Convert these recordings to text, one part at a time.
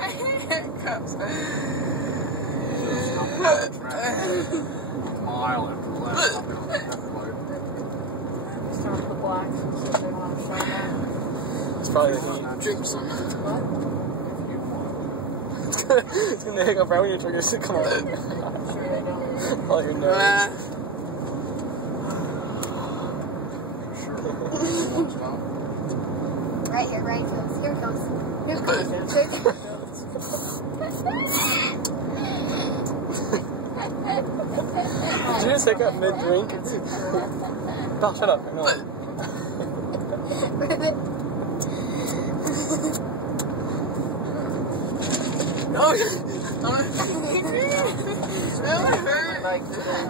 Hiccups. Mile after left. Start the blacks and see if they want to show that. It's probably the heat. Drink some. What? It's gonna hiccup right when your triggers come on. I'm sure they don't. All your nose. Right here, right here. Here it comes. Here it comes. Here it comes. Did you just hiccup mid-drink? No, shut up. No. Ribbit. Oh, that hurt. Like that.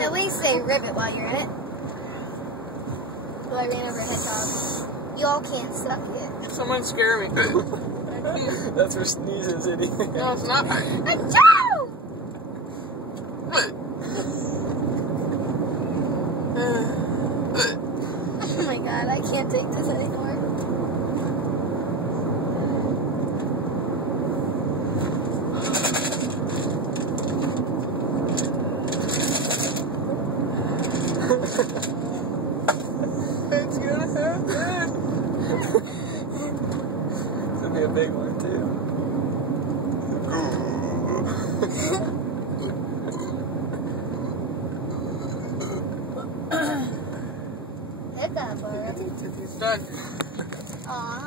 At least say ribbit while you're in it. So I ran over Hiccup. You all can't suck it. Someone scare me. That's for sneezes, idiot. No, it's not. Achoo! Oh my god, I can't take this anymore. It's gonna happen. It's gonna be a big one, too. Hiccup, It's done. Aw.